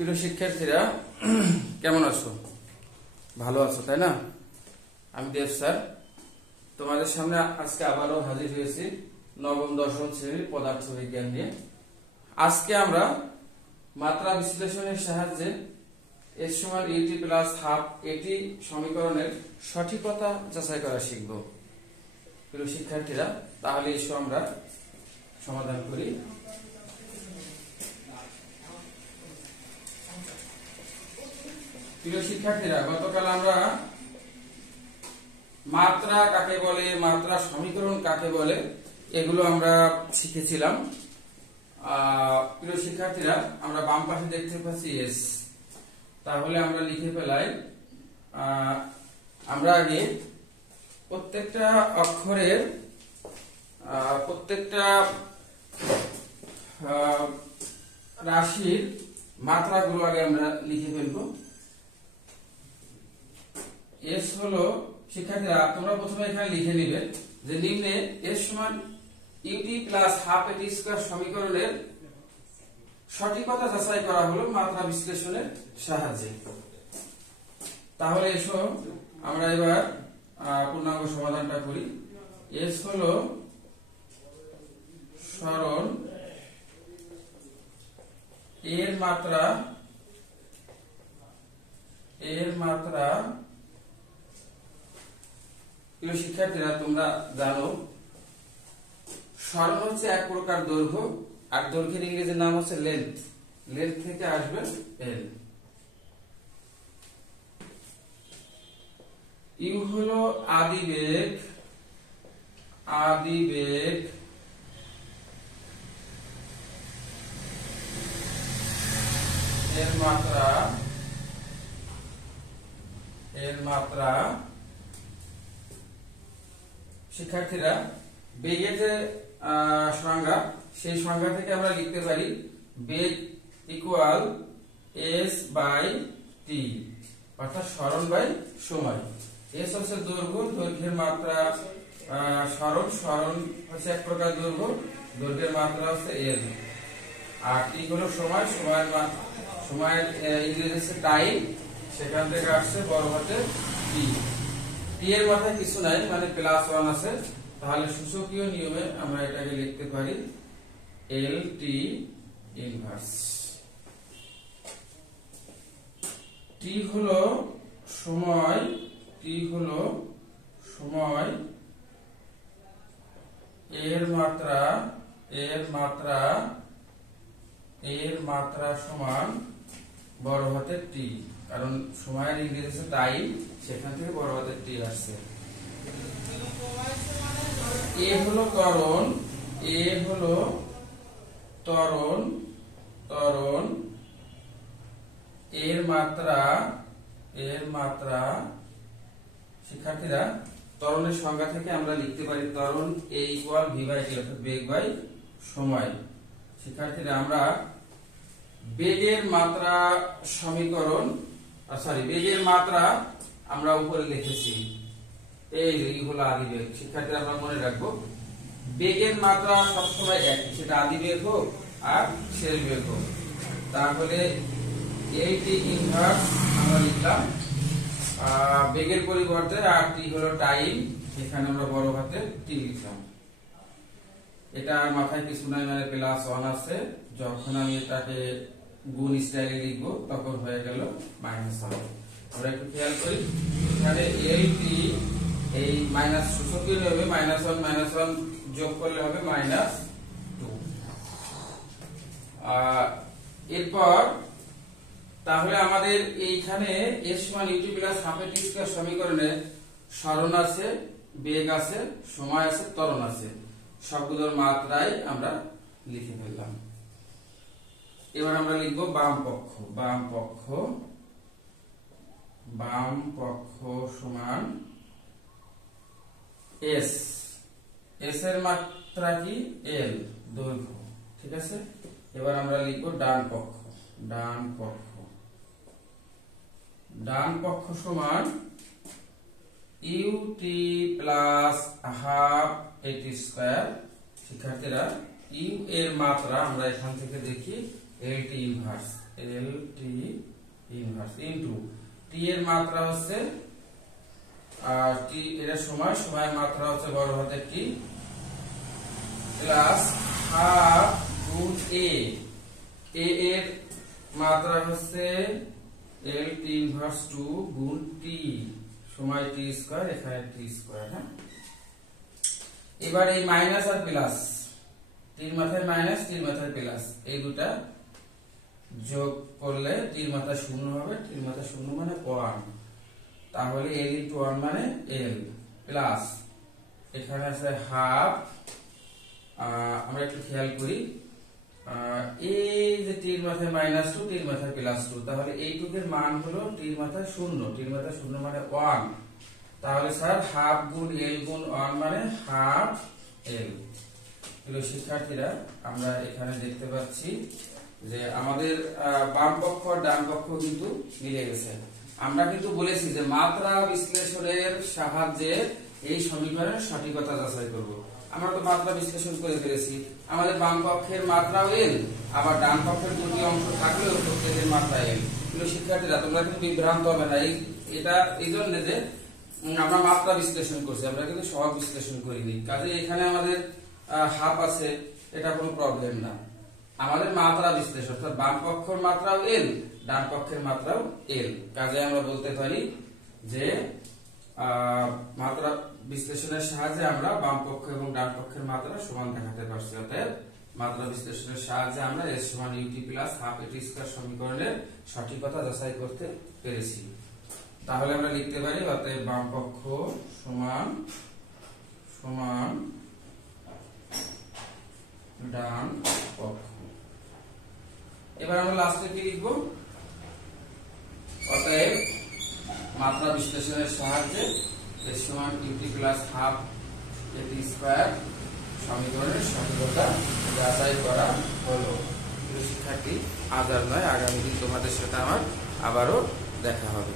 প্রিয় শিক্ষার্থীরা, কেমন আছো? ভালো আছো, তাই না? আমি দেব স্যার তোমাদের সামনে আজকে আবারও হাজির হয়েছি নবম দশম শ্রেণীর পদার্থবিজ্ঞান নিয়ে। আজকে আমরা মাত্রা বিশ্লেষণের সাহায্যে এস সমান ইউটি প্লাস হাফ এটি সমীকরণের সঠিকতা যাচাই করা শিখব। প্রিয় শিক্ষার্থীরা, তাহলে এসো আমরা সমাধান করি। প্রিয় শিক্ষার্থীরা, গতকাল আমরা মাত্রা কাকে বলে, মাত্রা সমীকরণ কাকে বলে, এগুলো আমরা শিখেছিলাম। প্রিয় শিক্ষার্থীরা, আমরা বাম পাশে দেখতে পাচ্ছি এস, তাহলে আমরা লিখে ফেলাই। আমরা আগে প্রত্যেকটা অক্ষরের প্রত্যেকটা রাশির মাত্রাগুলো আগে আমরা লিখে ফেলবো। এস হলো, শিক্ষার্থীরা তোমরা প্রথমে এখানে লিখে নিবে যে নিম্নে এস সমান ইউটি প্লাস হাফ এটি স্কয়ার সমীকরণের সঠিকতা যাচাই করা হলো মাত্রা বিশ্লেষণের সাহায্যে। তাহলে এসো আমরা এবার পূর্ণাঙ্গ সমাধানটা করি। এস হলো সরণ, এর মাত্রা প্রিয় শিক্ষার্থীরা, তোমরা জানো সরণ হচ্ছে এক প্রকার দৈর্ঘ্য, আর দৈর্ঘ্যের ইংরেজি নাম হচ্ছে লেন্থ। লেন্থ থেকে আসবে এল। ইউ হলো আদিবেগ, এর মাত্রা। শিক্ষার্থীরা, বেগের যে সংজ্ঞা, সেই সংজ্ঞা থেকে আমরা লিখতে পারি বেগ ইকুয়াল এস বাই টি, অর্থাৎ সরণ বাই সময়। এস হচ্ছে দৈর্ঘ্য, দৈর্ঘ্যের মাত্রা সরণ হচ্ছে এক প্রকার দৈর্ঘ্য, দৈর্ঘ্যের মাত্রা হচ্ছে এল। আর টি হলো সময়, সময়ের ইংরেজি হচ্ছে টাইম, সেখান থেকে আসছে বড় হাতের টি। টি এর মাথায় কিছু নাই, মানে প্লাস ওয়ান আছে, তাহলে সূচকীয় নিয়মে আমরা এটাকে লিখতে পারি এল টি ইনভার্স। টি হলো সময়, এর মাত্রা সমান বড় হাতের টি, কারণ সময়ের ইংরেজি হচ্ছে টাইম, সেখান থেকে বড় হাতের টি আসছে। এ হলো ত্বরণ, এর মাত্রা। শিক্ষার্থীরা, ত্বরণের সংজ্ঞা থেকে আমরা লিখতে পারি ত্বরণ এ ইকুয়াল ভি বাই টি, অর্থাৎ বেগ বাই সময়। শিক্ষার্থীরা, আমরা বেগের মাত্রা বেগের মাত্রা আমরা উপরে লিখেছি, এই হলো আদিবেগ। শিক্ষার্থীরা, আমরা মনে রাখবো বেগের মাত্রা সবসময় একই, সেটা আদিবেগ হোক আর শেষ বেগ হোক। তাহলে এই টি ইনভার্স আমরা লিখলাম, বেগের পরিবর্তে আর টি হলো টাইম, সেখানে আমরা বড় হাতের টি লিখলাম। এটা মাথায় কিছু নাই, মানে প্লাস ওয়ান আছে, যখন আমি এটাকে গুণ স্টাইলে লিখবো তখন হয়ে গেল মাইনাস ওয়ান। আমরা একটু খেয়াল করি, এখানে এই টি, এই মাইনাস সূচকীয় হবে মাইনাস ওয়ান যোগ করলে হবে মাইনাস টু। এরপর তাহলে আমাদের এইখানে এস সমান ইউটি প্লাস হাফ এটি স্কয়ার সমীকরণে সরণ আছে, বেগ আছে, সময় আছে, ত্বরণ আছে, সবগুলোর মাত্রায় আমরা লিখে ফেললাম। এবার আমরা লিখবো বাম পক্ষ সমান এস। এস এর মাত্রা কি? এল, দৈর্ঘ্য। ঠিক আছে, এবার আমরা লিখবো ডান পক্ষ সমান ইউটি প্লাস হাফ এটি স্কয়ার। শিক্ষার্থীরা, ইউ এর মাত্রা আমরা এখান থেকে দেখি এল টি ইনভার্স ইনটু টি এর মাত্রা হচ্ছে টি এর সময়ের মাত্রা হচ্ছে বড় হাতের টি প্লাস হাফ গুণ এ এর মাত্রা হচ্ছে এল টি ইনভার্স 2 গুণ টি সময় টি স্কয়ার, এখানে টি স্কয়ার। হ্যাঁ, এবার এই মাইনাস আর প্লাস, টির মাথায় মাইনাস টির মাথায় প্লাস, এই দুটা যোগ করলে টির মাথায় 0 হবে, টির মাথায় 0 মানে 1, তাহলে এল ইনটু 1 মানে এল প্লাস এখানে আছে হাফ। আমরা একটু খেয়াল করি, এই যে টির মাথায় -2 টির মাথায় +2, তাহলে এইটুকের মান হলো টির মাথায় 0, টির মাথায় 0 মানে 1, তাহলে স্যার হাফ গুণ এল গুণ 1 মানে হাফ এল। প্রিয় শিক্ষার্থীরা, আমরা এখানে দেখতে পাচ্ছি যে আমাদের বাম পক্ষ আর ডান পক্ষ কিন্তু মিলে গেছে। আমরা কিন্তু বলেছি যে মাত্রা বিশ্লেষণের সাহায্যে এই সমীকরণের সঠিকতা যাচাই করব। আমরা তো মাত্রা বিশ্লেষণ করে ফেলেছি, আমাদের বাম পক্ষের মাত্রাও এল, আবার ডান পক্ষের দুটি অংশ থাকলেও প্রত্যেকের মাত্রা এল। প্রিয় শিক্ষার্থীরা, তোমরা কিন্তু বিভ্রান্ত হবে না। এটা এই জন্য যে আমরা মাত্রা বিশ্লেষণ করছি, আমরা কিন্তু সহগ বিশ্লেষণ করিনি। কাজে এখানে আমাদের হাফ আছে, এটা কোনো প্রবলেম না। আমাদের মাত্রা বিশ্লেষণ, অর্থাৎ বাম পক্ষের মাত্রাও এল, ডান পক্ষের মাত্রাও এল। কাজে আমরা বলতে পারি যে মাত্রা বিশ্লেষণের সাহায্যে আমরা বাম পক্ষ এবং ডান পক্ষের মাত্রা সমান দেখাতে পারছি। অতএব মাত্রা বিশ্লেষণের সাহায্যে আমরা এস সমান ইউটি প্লাস হাফ এটি স্কয়ার সমীকরণের সঠিকতা যাচাই করতে পেরেছি। তাহলে আমরা লিখতে পারি অতএব বাম পক্ষ সমান ডান পক্ষ। এবার আমরা লাস্টে কি লিখব? অতএব মাত্রা বিশ্লেষণের সাহায্যে এস সমান ইউটি প্লাস হাফ এটি স্কয়ার সমীকরণের সঠিকতা যাচাই করা হলো। শিক্ষার্থী, আজ আর নয়, আগামী দিন তোমাদের সাথে আমার আবারও দেখা হবে।